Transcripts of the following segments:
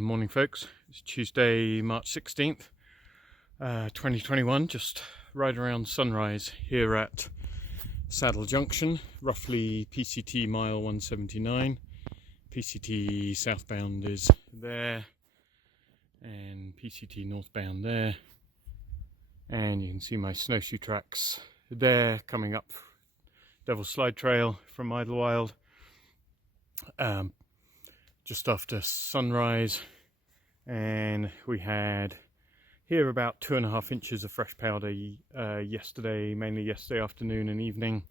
Morning folks, it's Tuesday, March 16th, 2021, just right around sunrise here at Saddle Junction, roughly PCT mile 179. PCT southbound is there and PCT northbound there, and you can see my snowshoe tracks there coming up Devil's Slide Trail from Idlewild. Just after sunrise, and we had here about 2.5 inches of fresh powder yesterday, mainly yesterday afternoon and evening,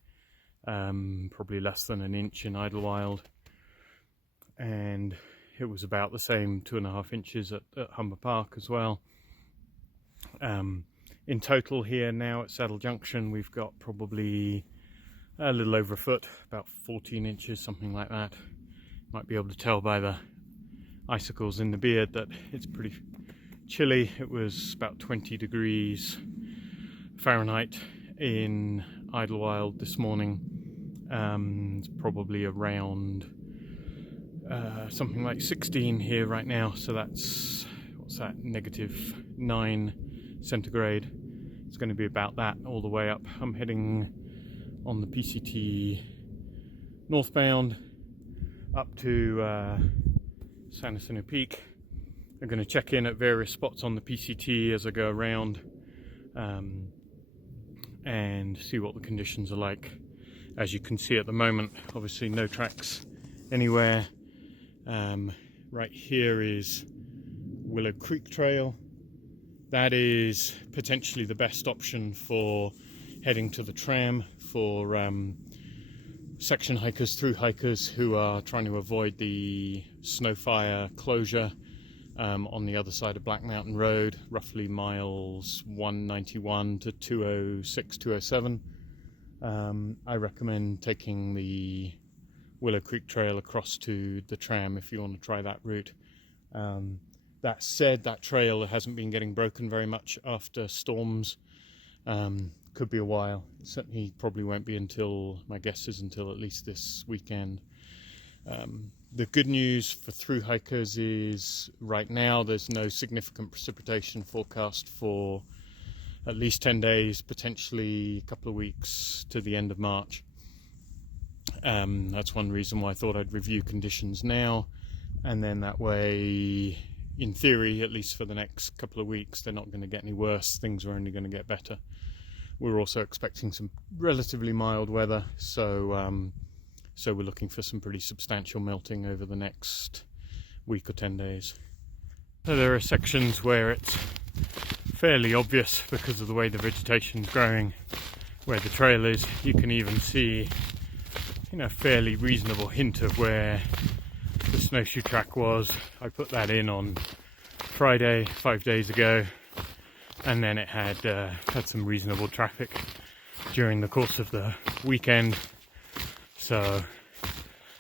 probably less than an inch in Idlewild, and it was about the same 2.5 inches at Humber Park as well. In total here now at Saddle Junction we've got probably a little over a foot, about 14 inches, something like that. Might be able to tell by the icicles in the beard that it's pretty chilly. It was about 20 degrees Fahrenheit in Idlewild this morning. It's probably around something like 16 here right now, so that's, what's that, -9 centigrade. It's going to be about that all the way up. I'm heading on the PCT northbound up to Jacinto Peak. I'm going to check in at various spots on the PCT as I go around and see what the conditions are like. As you can see at the moment, obviously no tracks anywhere. Right here is Willow Creek Trail. That is potentially the best option for heading to the tram for section hikers, through hikers who are trying to avoid the Snowfire closure on the other side of Black Mountain Road, roughly miles 191 to 206, 207. I recommend taking the Willow Creek Trail across to the tram if you want to try that route. That said, that trail hasn't been getting broken very much after storms. Could be a while. It certainly probably won't be until, my guess is until at least this weekend. The good news for through hikers is right now there's no significant precipitation forecast for at least 10 days, potentially a couple of weeks to the end of March. That's one reason why I thought I'd review conditions now, and then that way, in theory, at least for the next couple of weeks, they're not going to get any worse. Things are only going to get better. We're also expecting some relatively mild weather, so we're looking for some pretty substantial melting over the next week or 10 days. So there are sections where it's fairly obvious because of the way the vegetation's growing where the trail is. You can even see, a fairly reasonable hint of where the snowshoe track was. I put that in on Friday, 5 days ago, and then it had some reasonable traffic during the course of the weekend, so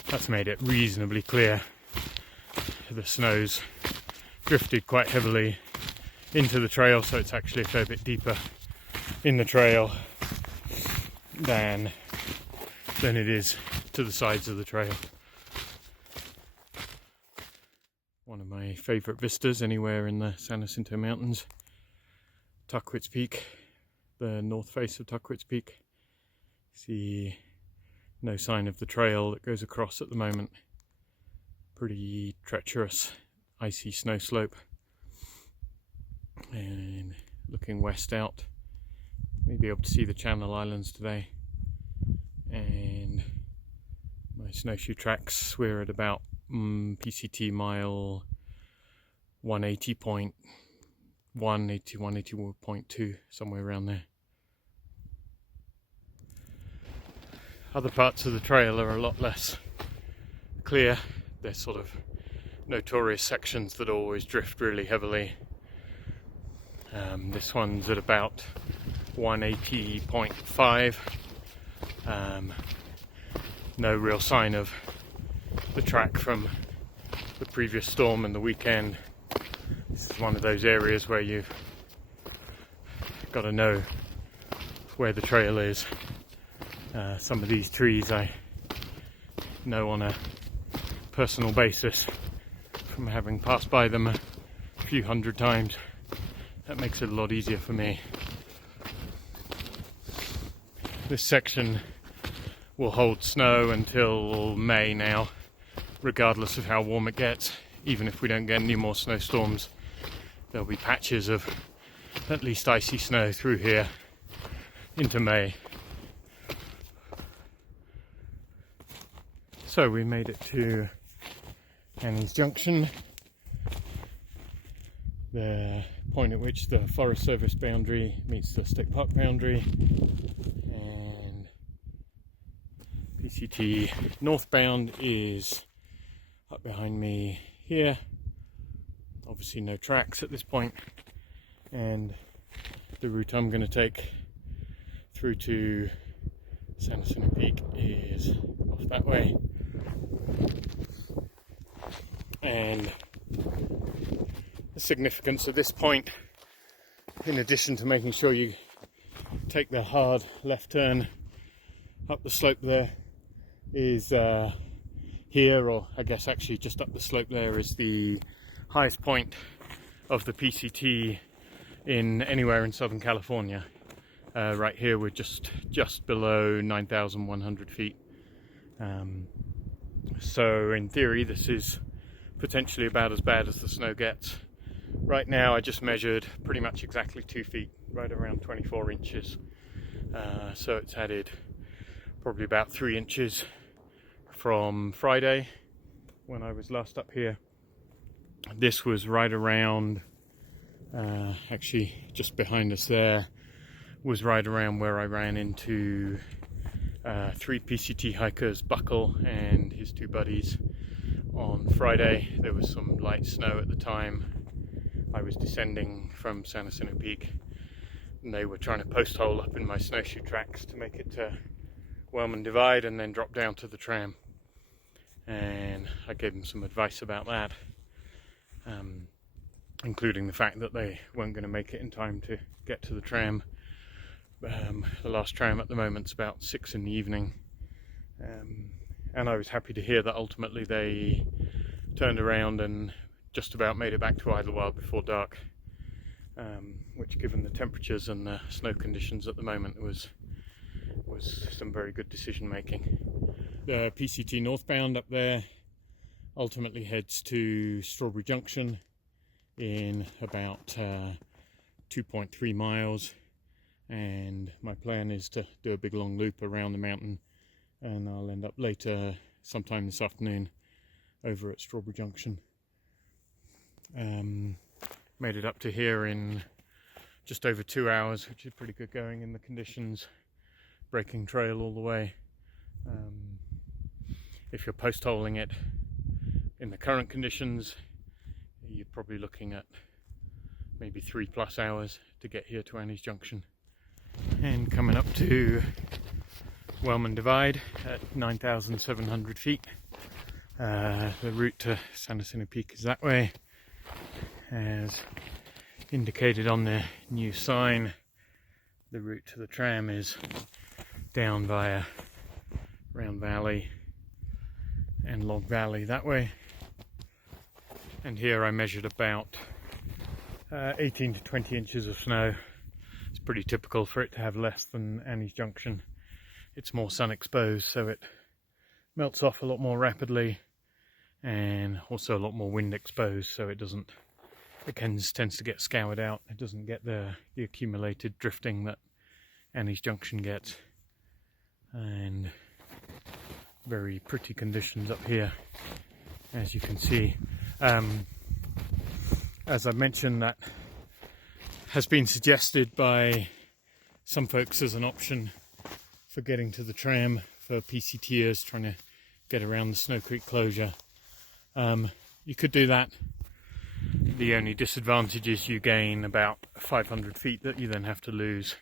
that's made it reasonably clear. The snow's drifted quite heavily into the trail, so it's actually a fair bit deeper in the trail than it is to the sides of the trail. One of my favourite vistas anywhere in the San Jacinto Mountains. Tuckwitz Peak, the north face of Tuckwitz Peak. See no sign of the trail that goes across at the moment. Pretty treacherous, icy snow slope. And looking west out, maybe able to see the Channel Islands today. And my snowshoe tracks, we're at about PCT mile 180.1, 180.2, somewhere around there. Other parts of the trail are a lot less clear. They're sort of notorious sections that always drift really heavily. This one's at about 180.5. No real sign of the track from the previous storm and the weekend. This is one of those areas where you've got to know where the trail is. Some of these trees I know on a personal basis from having passed by them a few hundred times. That makes it a lot easier for me. This section will hold snow until May now, regardless of how warm it gets. Even if we don't get any more snowstorms, there'll be patches of at least icy snow through here into May. So we made it to Annie's Junction, the point at which the Forest Service boundary meets the State Park boundary, and PCT northbound is up behind me here. Obviously no tracks at this point, and the route I'm going to take through to San Jacinto Peak is off that way. And the significance of this point, in addition to making sure you take the hard left turn up the slope there, is here, or I guess actually just up the slope there, is the highest point of the PCT in anywhere in Southern California. Right here we're just below 9,100 feet. So in theory this is potentially about as bad as the snow gets. Right now I just measured pretty much exactly 2 feet, right around 24 inches. So it's added probably about 3 inches from Friday when I was last up here. This was right around, actually just behind us there, was right around where I ran into 3 PCT hikers, Buckle and his 2 buddies, on Friday. There was some light snow at the time. I was descending from San Jacinto Peak and they were trying to post hole up in my snowshoe tracks to make it to Wellman Divide and then drop down to the tram. And I gave them some advice about that, including the fact that they weren't going to make it in time to get to the tram. The last tram at the moment's about 6 in the evening, and I was happy to hear that ultimately they turned around and just about made it back to Idlewild before dark, which, given the temperatures and the snow conditions at the moment, was some very good decision making. The PCT northbound up there ultimately heads to Strawberry Junction in about 2.3 miles, and my plan is to do a big long loop around the mountain, and I'll end up later sometime this afternoon over at Strawberry Junction. Made it up to here in just over 2 hours, which is pretty good going in the conditions. Breaking trail all the way. If you're post-holing it in the current conditions, you're probably looking at maybe 3+ hours to get here to Annie's Junction. And coming up to Wellman Divide at 9,700 feet. The route to San Jacinto Peak is that way, as indicated on the new sign. The route to the tram is down via Round Valley and Log Valley that way. And here I measured about 18 to 20 inches of snow. It's pretty typical for it to have less than Annie's Junction. It's more sun exposed, so it melts off a lot more rapidly, and also a lot more wind exposed, so it tends to get scoured out. It doesn't get the accumulated drifting that Annie's Junction gets. And very pretty conditions up here, as you can see. As I mentioned, that has been suggested by some folks as an option for getting to the tram for PCTers trying to get around the Snow Creek closure. You could do that. The only disadvantage is you gain about 500 feet that you then have to lose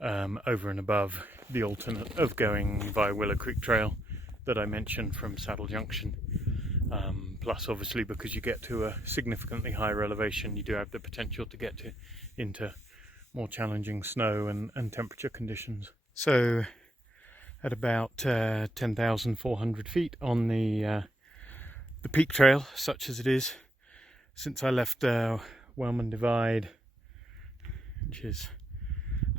over and above the alternate of going via Willow Creek Trail that I mentioned from Saddle Junction. Plus, obviously, because you get to a significantly higher elevation, you do have the potential to get into more challenging snow and temperature conditions. So at about 10,400 feet on the the peak trail, such as it is, since I left Wellman Divide, which is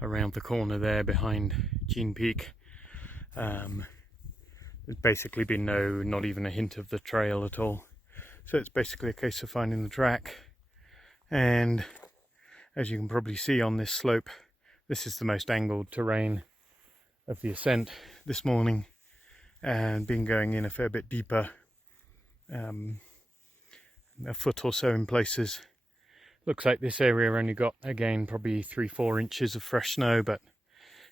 around the corner there behind Jean Peak. There's basically been not even a hint of the trail at all. So it's basically a case of finding the track. And as you can probably see on this slope, this is the most angled terrain of the ascent this morning, and been going in a fair bit deeper, a foot or so in places. Looks like this area only got, again, probably 3-4 inches of fresh snow, but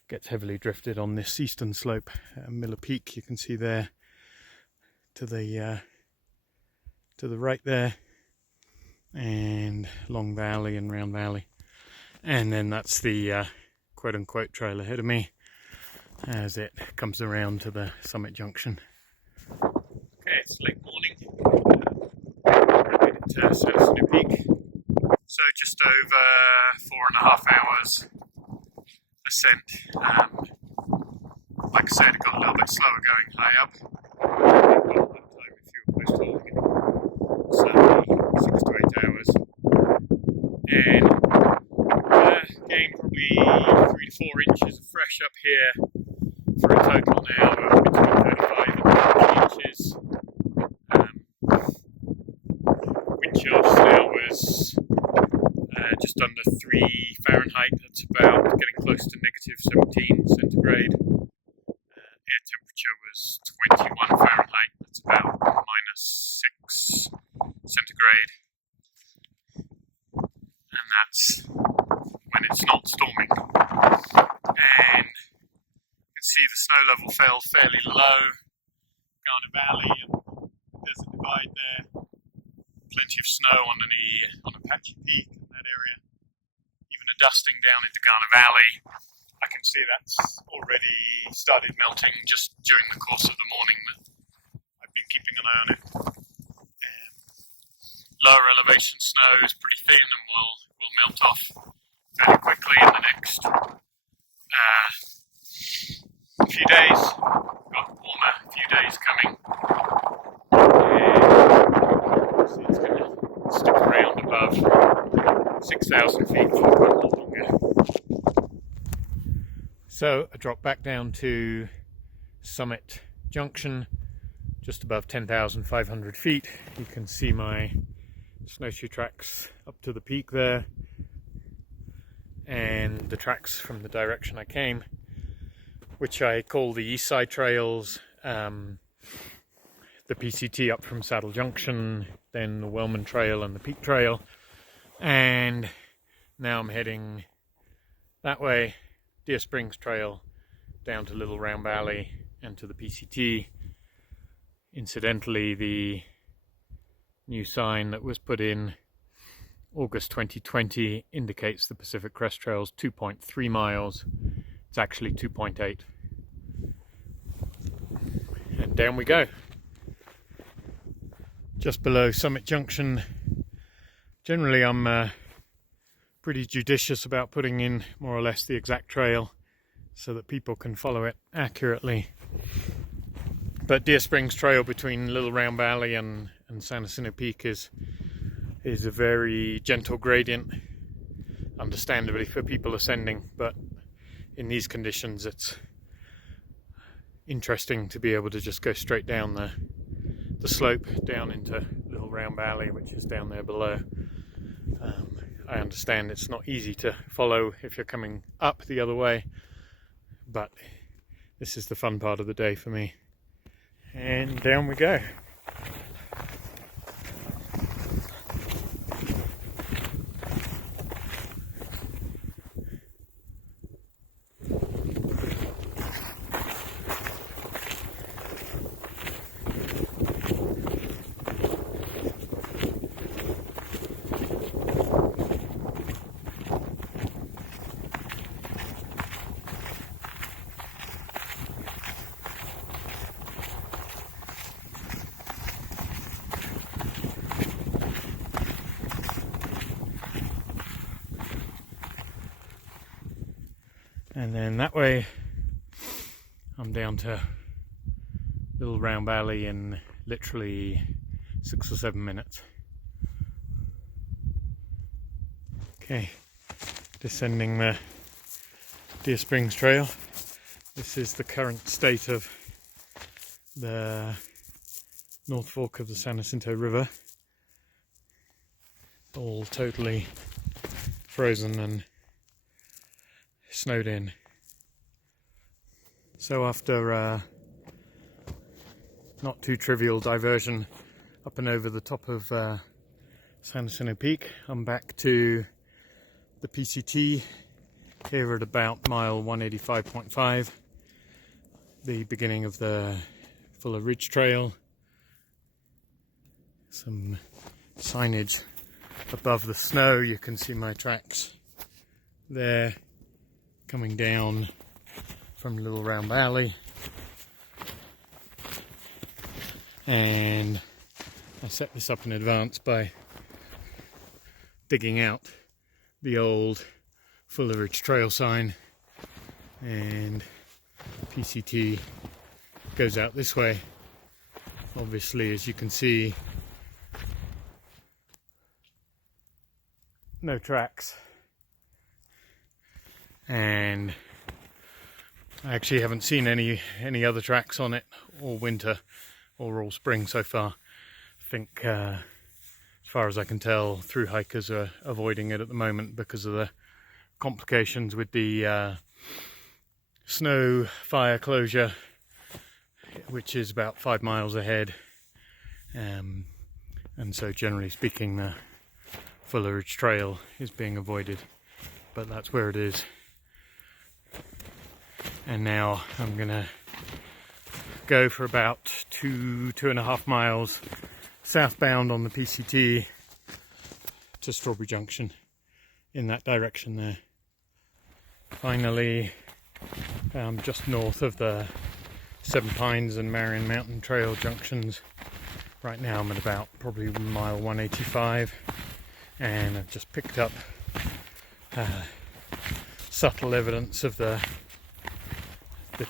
gets heavily drifted on this eastern slope. Miller Peak, you can see there to the right there, and Long Valley and Round Valley, and then that's the quote-unquote trail ahead of me as it comes around to the summit junction. Okay, it's late morning. Made it to Jacinto Peak. So just over 4.5 hours ascent. Like I said, it got a little bit slower going high up. About that time if you were post holding it. So 6 to 8 hours. And again, probably 3 to 4 inches of fresh up here for a total now of between 35 and 40 inches. Wind chill just now was just under 3 Fahrenheit. That's about getting close to -17 centigrade. Air temperature was 21 Fahrenheit. That's about -6 centigrade. And that's when it's not storming. And you can see the snow level fell fairly low. Garner Valley, and there's a divide there. Plenty of snow on Apache Peak in that area. Even a dusting down into Garner Valley. I can see that's already started melting just during the course of the morning. I've been keeping an eye on it. Lower elevation snow is pretty thin and will melt off fairly quickly in the next few days. Got warmer few days coming. And see it's going to stick around above 6,000 feet for quite a lot longer. So I dropped back down to Summit Junction, just above 10,500 feet. You can see my snowshoe tracks up to the peak there, and the tracks from the direction I came, which I call the East Side Trails, the PCT up from Saddle Junction, then the Wellman Trail and the Peak Trail, and now I'm heading that way, Deer Springs Trail, down to Little Round Valley and to the PCT. Incidentally, the new sign that was put in August 2020 indicates the Pacific Crest Trail's 2.3 miles. It's actually 2.8. And down we go. Just below Summit Junction. Generally I'm pretty judicious about putting in more or less the exact trail so that people can follow it accurately. But Deer Springs Trail between Little Round Valley and San Jacinto Peak is a very gentle gradient, understandably for people ascending, but in these conditions it's interesting to be able to just go straight down the slope down into Little Round Valley, which is down there below. I understand it's not easy to follow if you're coming up the other way, but this is the fun part of the day for me. And down we go. And then that way I'm down to Little Round Valley in literally 6 or 7 minutes. Okay, descending the Deer Springs Trail. This is the current state of the North Fork of the San Jacinto River. All totally frozen and snowed in. So after a not too trivial diversion up and over the top of San Jacinto Peak, I'm back to the PCT here at about mile 185.5, the beginning of the Fuller Ridge Trail. Some signage above the snow, you can see my tracks there coming down from Little Round Valley, and I set this up in advance by digging out the old Fuller Ridge Trail sign, and PCT goes out this way. Obviously, as you can see, no tracks, and I actually haven't seen any other tracks on it all winter or all spring so far. I think as far as I can tell, through hikers are avoiding it at the moment because of the complications with the snow fire closure, which is about 5 miles ahead, and so generally speaking the Fuller Ridge Trail is being avoided, but that's where it is. And now I'm gonna go for about 2.5 miles southbound on the PCT to Strawberry Junction, in that direction there. Finally, just north of the Seven Pines and Marion Mountain Trail junctions. Right now I'm at about probably mile 185, and I've just picked up subtle evidence of the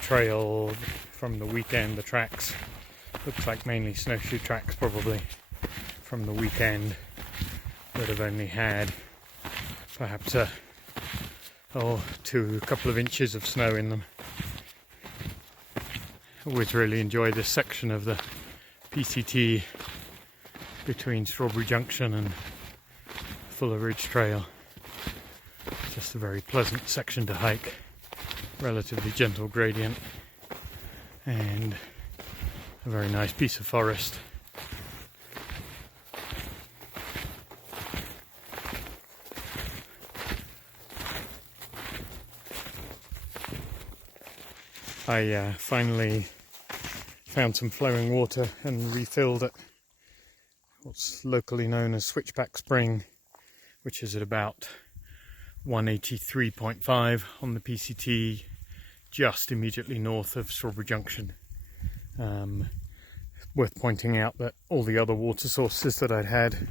trail from the weekend. The tracks looks like mainly snowshoe tracks probably from the weekend that have only had perhaps a couple of inches of snow in them. Always really enjoy this section of the PCT between Strawberry Junction and Fuller Ridge Trail. Just a very pleasant section to hike, relatively gentle gradient, and a very nice piece of forest. I finally found some flowing water and refilled at what's locally known as Switchback Spring, which is at about 183.5 on the PCT, just immediately north of Strawberry Junction. Worth pointing out that all the other water sources that I'd had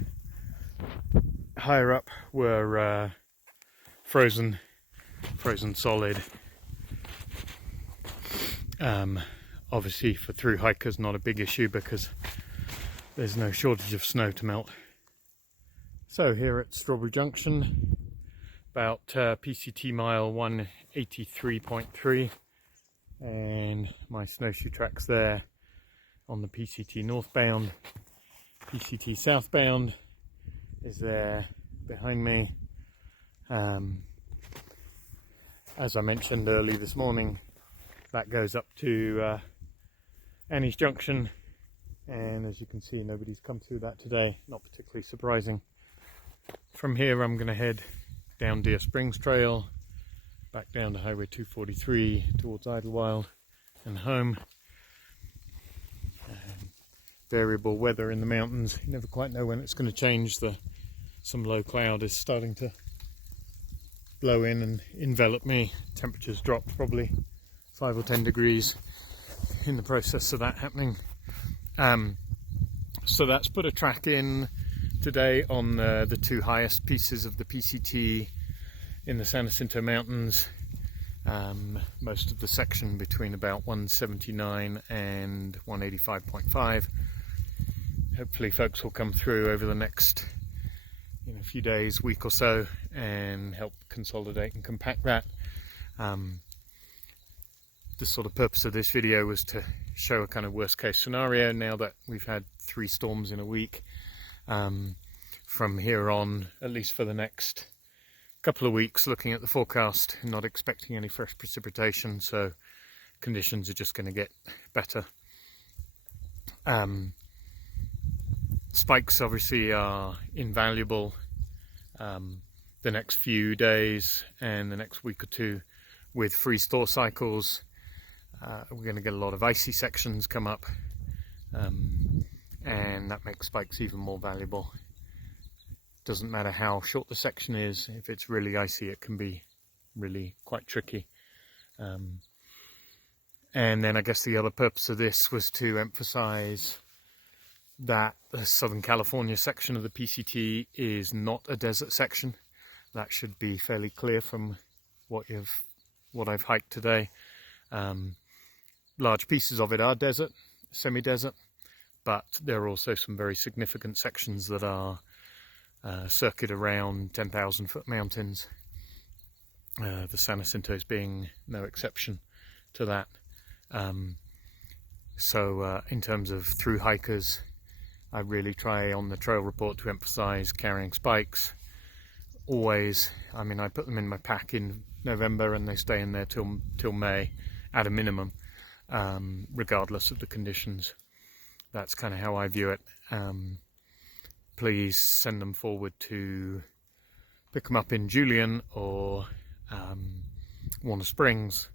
higher up were frozen solid. Obviously for through hikers not a big issue because there's no shortage of snow to melt. So here at Strawberry Junction, about PCT mile 183.3, and my snowshoe tracks there on the PCT northbound. PCT southbound is there behind me. As I mentioned early this morning, that goes up to Annie's Junction, and as you can see, nobody's come through that today, not particularly surprising. From here I'm going to head down Deer Springs Trail, back down to Highway 243 towards Idlewild and home. Variable weather in the mountains, you never quite know when it's going to change. Some low cloud is starting to blow in and envelop me. Temperatures dropped probably 5 or 10 degrees in the process of that happening. So that's put a track in today on the two highest pieces of the PCT in the San Jacinto Mountains. Most of the section between about 179 and 185.5, hopefully folks will come through over the next few days, week or so, and help consolidate and compact that. The sort of purpose of this video was to show a kind of worst case scenario now that we've had 3 storms in a week. From here on, at least for the next couple of weeks, looking at the forecast, not expecting any fresh precipitation, so conditions are just going to get better. Spikes obviously are invaluable the next few days and the next week or two with freeze-thaw cycles. We're going to get a lot of icy sections come up, and that makes spikes even more valuable. Doesn't matter how short the section is, if it's really icy it can be really quite tricky. And then I guess the other purpose of this was to emphasize that the Southern California section of the PCT is not a desert section. That should be fairly clear from what I've hiked today. Large pieces of it are desert, semi-desert, but there are also some very significant sections that are circuit around 10,000 foot mountains. The San Jacinto being no exception to that. So in terms of through hikers, I really try on the trail report to emphasize carrying spikes always. I mean, I put them in my pack in November and they stay in there till May at a minimum, regardless of the conditions. That's kind of how I view it. Please send them forward to pick them up in Julian or Warner Springs,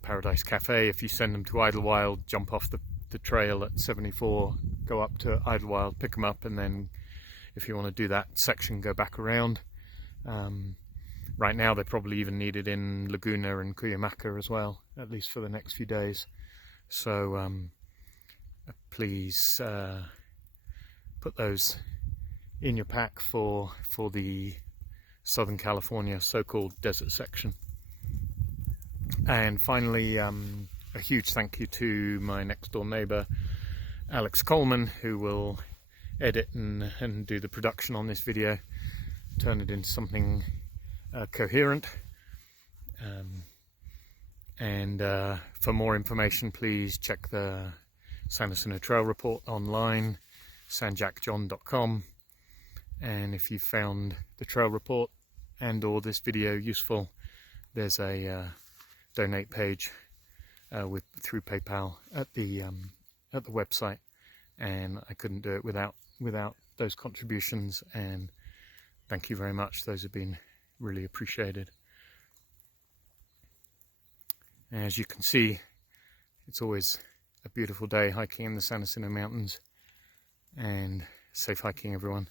Paradise Cafe. If you send them to Idlewild, jump off the trail at 74, go up to Idlewild, pick them up, and then if you want to do that section, go back around. Right now they're probably even needed in Laguna and Cuyamaca as well, at least for the next few days. So please put those in your pack for the Southern California so-called desert section. And finally, a huge thank you to my next door neighbour Alex Coleman, who will edit and do the production on this video, turn it into something coherent. And for more information, please check the San Jacinto Trail Report online, sanjackjohn.com. And if you found the trail report and or this video useful, there's a donate page through PayPal at the website, and I couldn't do it without those contributions, and thank you very much. Those have been really appreciated. As you can see, it's always a beautiful day hiking in the San Jacinto Mountains, and safe hiking everyone.